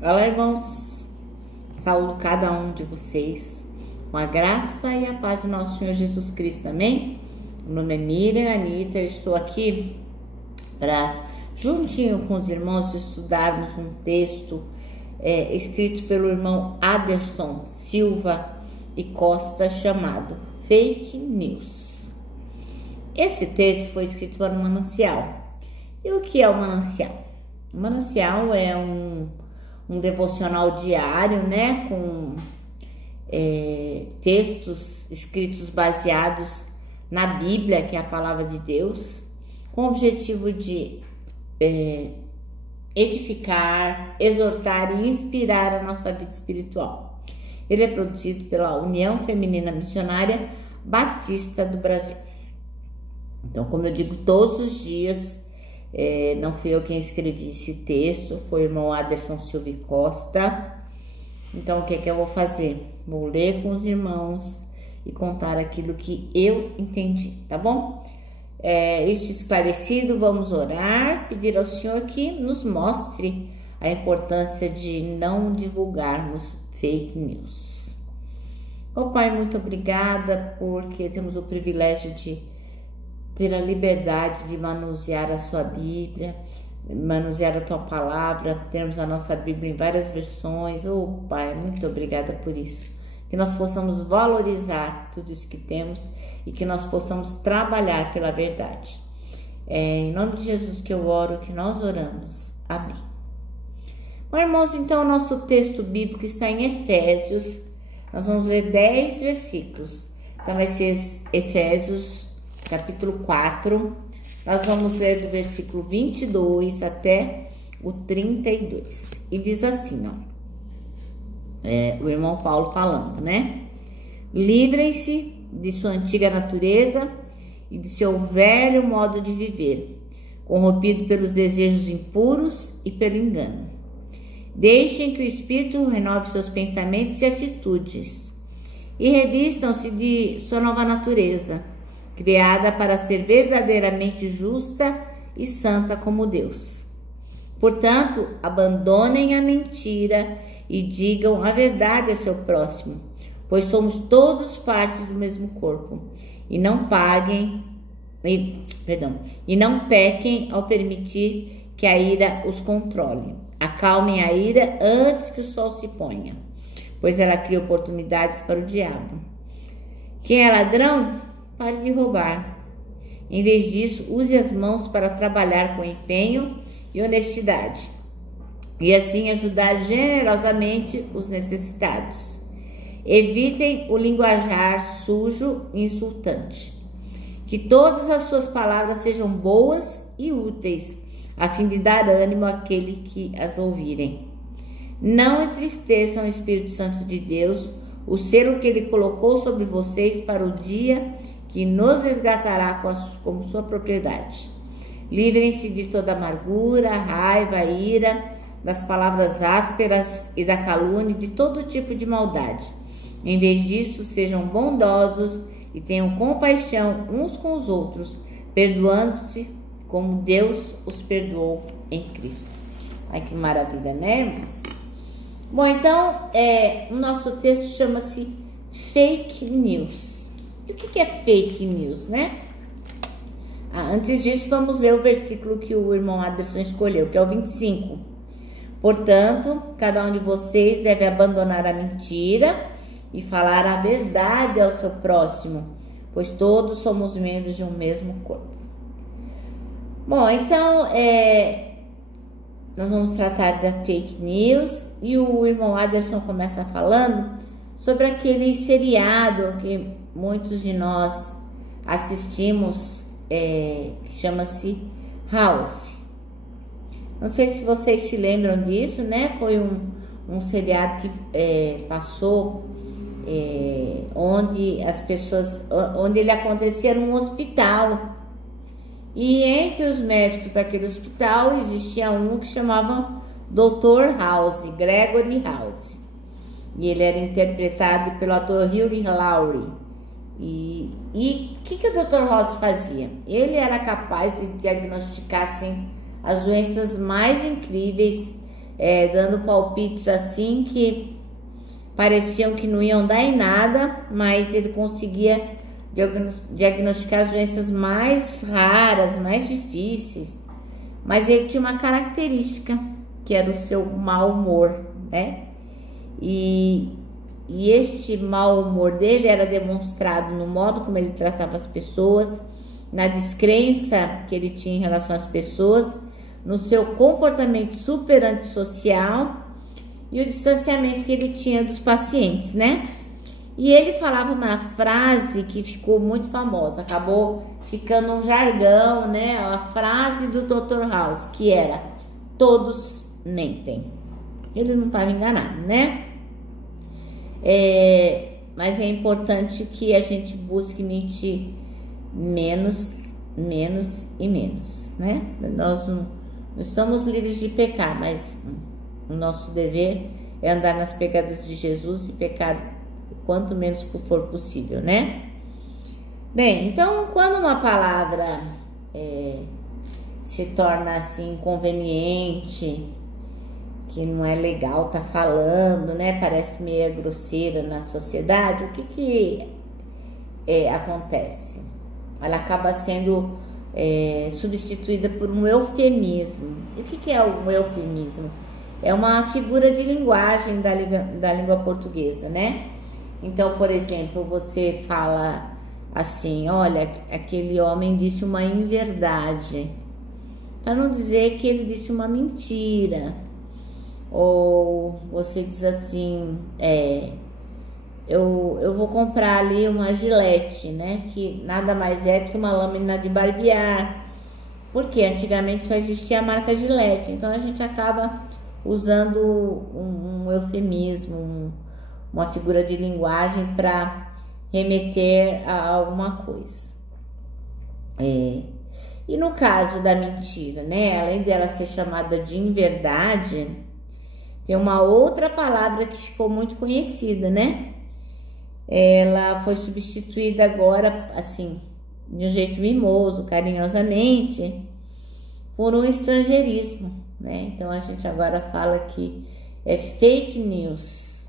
Olá, irmãos. Saúdo cada um de vocês com a graça e a paz do nosso Senhor Jesus Cristo, amém? Meu nome é Miriam Anitta, eu estou aqui para, juntinho com os irmãos, estudarmos um texto escrito pelo irmão Aderson Silva e Costa, chamado Fake News. Esse texto foi escrito para um manancial. E o que é o manancial? O manancial é um devocional diário, né, com textos escritos baseados na Bíblia, que é a palavra de Deus, com o objetivo de edificar, exortar e inspirar a nossa vida espiritual. Ele é produzido pela União Feminina Missionária Batista do Brasil. Então, como eu digo todos os dias, não fui eu quem escrevi esse texto, foi o irmão Aderson Silva Costa. Então, o que é que eu vou fazer? Vou ler com os irmãos e contar aquilo que eu entendi, tá bom? Isso esclarecido, vamos orar, pedir ao Senhor que nos mostre a importância de não divulgarmos fake news. Pai, muito obrigada, porque temos o privilégio de ter a liberdade de manusear a sua Bíblia, manusear a tua palavra, termos a nossa Bíblia em várias versões. Pai, muito obrigada por isso. Que nós possamos valorizar tudo isso que temos e que nós possamos trabalhar pela verdade. Em nome de Jesus que eu oro, que nós oramos. Amém. Bom, irmãos, então o nosso texto bíblico está em Efésios. Nós vamos ler 10 versículos. Então vai ser Efésios capítulo 4, nós vamos ler do versículo 22 até o 32. E diz assim, o irmão Paulo falando, né? Livrem-se de sua antiga natureza e de seu velho modo de viver, corrompido pelos desejos impuros e pelo engano. Deixem que o Espírito renove seus pensamentos e atitudes e revistam-se de sua nova natureza, criada para ser verdadeiramente justa e santa como Deus. Portanto, abandonem a mentira e digam a verdade ao seu próximo, pois somos todos partes do mesmo corpo. E não pequem ao permitir que a ira os controle. Acalmem a ira antes que o sol se ponha, pois ela cria oportunidades para o diabo. Quem é ladrão? Pare de roubar. Em vez disso, use as mãos para trabalhar com empenho e honestidade, e assim ajudar generosamente os necessitados. Evitem o linguajar sujo e insultante. Que todas as suas palavras sejam boas e úteis, a fim de dar ânimo àquele que as ouvirem. Não entristeçam o Espírito Santo de Deus, o selo que ele colocou sobre vocês para o dia que nos resgatará como sua propriedade. Livrem-se de toda amargura, raiva, ira, das palavras ásperas e da calúnia e de todo tipo de maldade. Em vez disso, sejam bondosos e tenham compaixão uns com os outros, perdoando-se como Deus os perdoou em Cristo. Ai, que maravilha, né, irmãos? Bom, então, o nosso texto chama-se Fake News. E o que é fake news, né? Antes disso, vamos ler o versículo que o irmão Aderson escolheu, que é o 25. Portanto, cada um de vocês deve abandonar a mentira e falar a verdade ao seu próximo, pois todos somos membros de um mesmo corpo. Bom, então, nós vamos tratar da fake news e o irmão Aderson começa falando sobre aquele seriado que muitos de nós assistimos, que chama-se House. Não sei se vocês se lembram disso, né? Foi um seriado que passou, onde ele acontecia num hospital. E entre os médicos daquele hospital existia um que chamava Dr. House, Gregory House. E ele era interpretado pelo ator Hugh Laurie. E o que o Dr. House fazia? Ele era capaz de diagnosticar assim, as doenças mais incríveis dando palpites assim que pareciam que não iam dar em nada, mas ele conseguia diagnosticar as doenças mais raras, mais difíceis. Mas ele tinha uma característica, que era o seu mau humor, né? E este mau humor dele era demonstrado no modo como ele tratava as pessoas, na descrença que ele tinha em relação às pessoas, no seu comportamento super antissocial e o distanciamento que ele tinha dos pacientes, né? E ele falava uma frase que ficou muito famosa, acabou ficando um jargão, né? A frase do Dr. House, que era: todos mentem. Ele não estava enganado, né? Mas é importante que a gente busque mentir menos e menos, né? Nós não estamos livres de pecar, mas o nosso dever é andar nas pegadas de Jesus e pecar o quanto menos for possível, né? Bem, então, quando uma palavra se torna assim inconveniente, que não é legal tá falando, né? Parece meio grosseira na sociedade, o que acontece? Ela acaba sendo substituída por um eufemismo. E o que é um eufemismo? É uma figura de linguagem da língua portuguesa, né? Então, por exemplo, você fala assim: olha, aquele homem disse uma inverdade, para não dizer que ele disse uma mentira. Ou você diz assim: eu vou comprar ali uma Gillette, né? Que nada mais é que uma lâmina de barbear. Porque antigamente só existia a marca Gillette, então a gente acaba usando um eufemismo, uma figura de linguagem para remeter a alguma coisa. E no caso da mentira, né? Além dela ser chamada de inverdade, tem uma outra palavra que ficou muito conhecida, né? Ela foi substituída agora, assim, de um jeito mimoso, carinhosamente, por um estrangeirismo, né? Então a gente agora fala que é fake news.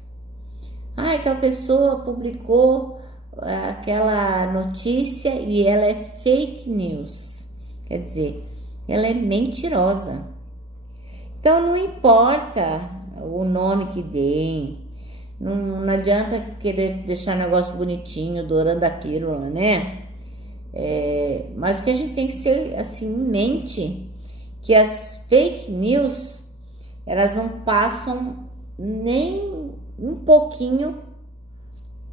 Aquela pessoa publicou aquela notícia e ela é fake news. Quer dizer, ela é mentirosa. Então não importa o nome que deem, não adianta querer deixar o negócio bonitinho, dourando a pílula, né? Mas o que a gente tem que ser assim em mente, que as fake news, elas não passam nem um pouquinho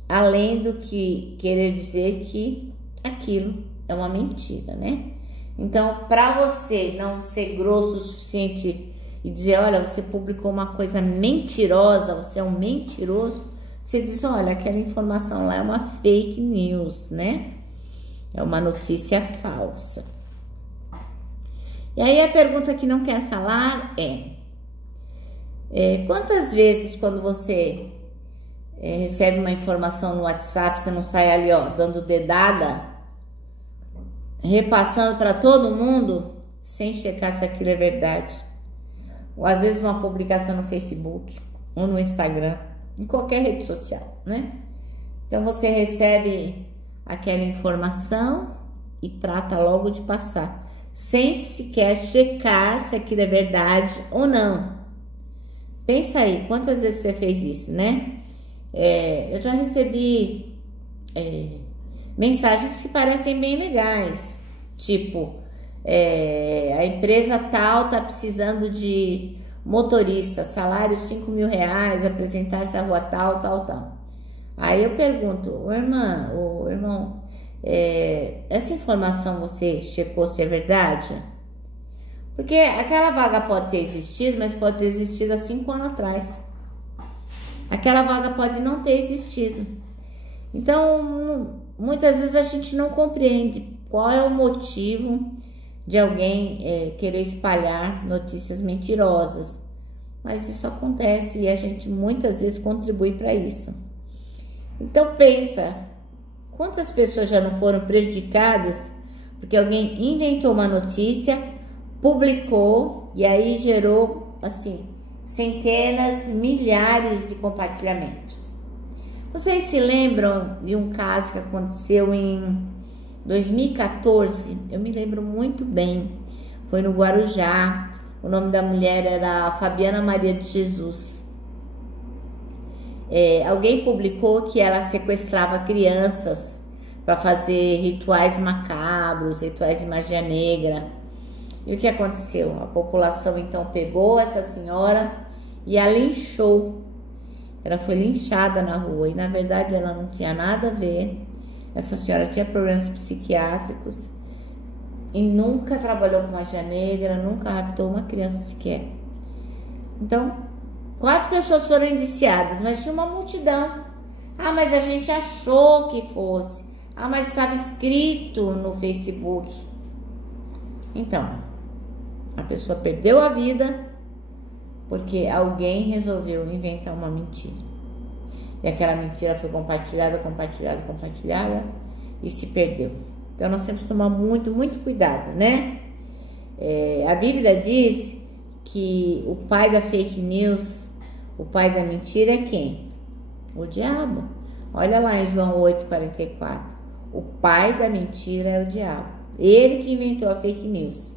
além do que querer dizer que aquilo é uma mentira, né? Então, para você não ser grosso o suficiente e dizer: olha, você publicou uma coisa mentirosa, você é um mentiroso, você diz: olha, aquela informação lá é uma fake news, né? É uma notícia falsa. E aí a pergunta que não quer calar quantas vezes quando você recebe uma informação no WhatsApp, você não sai ali, ó, dando dedada, repassando para todo mundo, sem checar se aquilo é verdade? Ou às vezes uma publicação no Facebook, ou no Instagram, em qualquer rede social, né? Então você recebe aquela informação e trata logo de passar, sem sequer checar se aquilo é verdade ou não. Pensa aí, quantas vezes você fez isso, né? Eu já recebi mensagens que parecem bem legais, tipo: a empresa tal tá precisando de motorista, salário R$5.000, apresentar-se à rua tal. Aí eu pergunto: irmão, essa informação você checou se é verdade? Porque aquela vaga pode ter existido, mas pode ter existido há 5 anos atrás. Aquela vaga pode não ter existido. Então, muitas vezes a gente não compreende qual é o motivo de alguém querer espalhar notícias mentirosas. Mas isso acontece e a gente muitas vezes contribui para isso. Então pensa, quantas pessoas já não foram prejudicadas porque alguém inventou uma notícia, publicou e aí gerou, assim, centenas, milhares de compartilhamentos. Vocês se lembram de um caso que aconteceu em 2014? Eu me lembro muito bem. Foi no Guarujá. O nome da mulher era Fabiana Maria de Jesus. Alguém publicou que ela sequestrava crianças para fazer rituais macabros, rituais de magia negra. E o que aconteceu? A população então pegou essa senhora e a linchou. Ela foi linchada na rua e na verdade ela não tinha nada a ver. Essa senhora tinha problemas psiquiátricos e nunca trabalhou com magia negra, nunca raptou uma criança sequer. Então, 4 pessoas foram indiciadas, mas tinha uma multidão. Ah, mas a gente achou que fosse. Ah, mas estava escrito no Facebook. Então, a pessoa perdeu a vida porque alguém resolveu inventar uma mentira. E aquela mentira foi compartilhada e se perdeu. Então, nós temos que tomar muito, muito cuidado, né? A Bíblia diz que o pai da fake news, o pai da mentira é quem? O diabo. Olha lá em João 8,44. O pai da mentira é o diabo. Ele que inventou a fake news.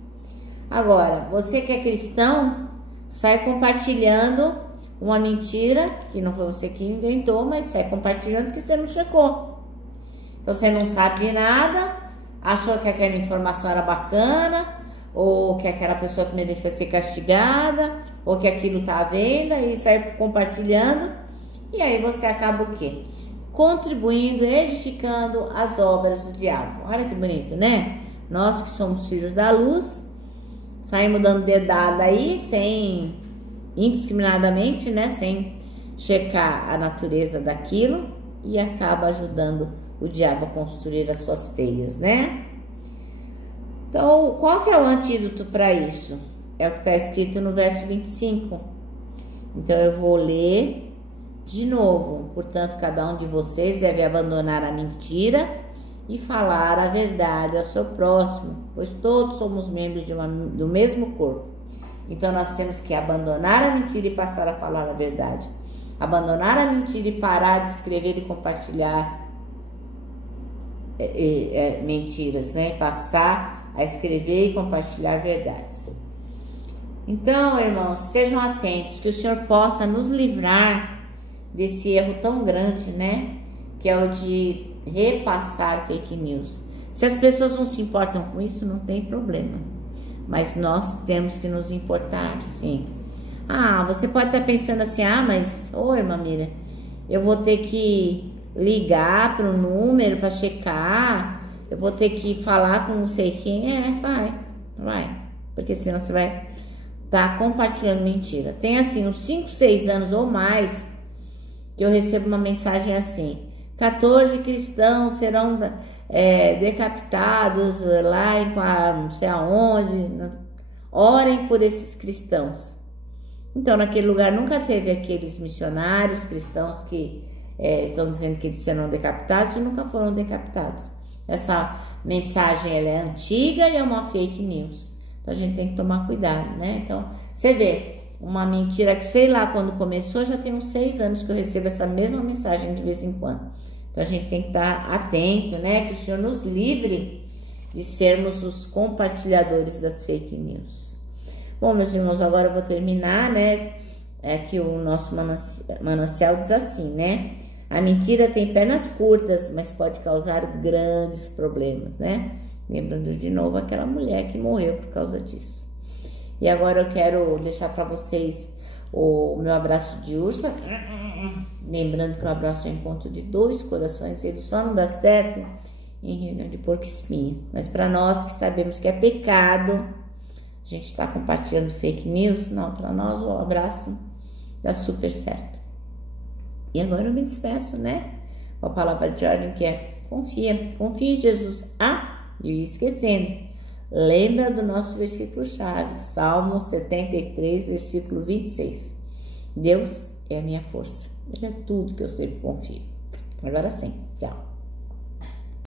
Agora, você que é cristão, sai compartilhando uma mentira, que não foi você que inventou, mas sai compartilhando porque você não checou. Então, você não sabe de nada, achou que aquela informação era bacana, ou que aquela pessoa merecia ser castigada, ou que aquilo está à venda, e sai compartilhando, e aí você acaba o quê? Contribuindo, edificando as obras do diabo. Olha que bonito, né? Nós que somos filhos da luz, saímos dando dedada aí, indiscriminadamente, né? Sem checar a natureza daquilo, e acaba ajudando o diabo a construir as suas teias, né? Então, qual que é o antídoto para isso? É o que está escrito no verso 25. Então, eu vou ler de novo. Portanto, cada um de vocês deve abandonar a mentira e falar a verdade ao seu próximo, pois todos somos membros do mesmo corpo. Então, nós temos que abandonar a mentira e passar a falar a verdade. Abandonar a mentira e parar de escrever e compartilhar mentiras, né? Passar a escrever e compartilhar verdades. Então, irmãos, estejam atentos, que o Senhor possa nos livrar desse erro tão grande, né? Que é o de repassar fake news. Se as pessoas não se importam com isso, não tem problema. Mas nós temos que nos importar, sim. Ah, você pode estar pensando assim, mas, irmã Miriam, eu vou ter que ligar para o número para checar, eu vou ter que falar com não sei quem. Vai. Porque senão você vai estar compartilhando mentira. Tem assim, uns 5, 6 anos ou mais, que eu recebo uma mensagem assim: 14 cristãos serão decapitados lá em não sei aonde. Orem por esses cristãos. Então, naquele lugar nunca teve aqueles missionários cristãos que estão dizendo que eles serão decapitados e nunca foram decapitados. Essa mensagem ela é antiga e é uma fake news. Então, a gente tem que tomar cuidado, né? Então, você vê uma mentira que, sei lá, quando começou, já tem uns 6 anos que eu recebo essa mesma mensagem de vez em quando. Então, a gente tem que estar atento, né? Que o Senhor nos livre de sermos os compartilhadores das fake news. Bom, meus irmãos, agora eu vou terminar, né? Que o nosso manancial diz assim, né? A mentira tem pernas curtas, mas pode causar grandes problemas, né? Lembrando de novo aquela mulher que morreu por causa disso. E agora eu quero deixar para vocês o meu abraço de ursa. Lembrando que o abraço é um encontro de 2 corações. Ele só não dá certo em reunião de porco-espinho. Mas para nós que sabemos que é pecado, a gente está compartilhando fake news. Não, para nós o abraço dá super certo. E agora eu me despeço, né? Com a palavra de ordem que é: confia em Jesus. E esquecendo, lembra do nosso versículo-chave, Salmo 73, versículo 26. Deus é a minha força. Ele é tudo que eu sempre confio. Agora sim, tchau.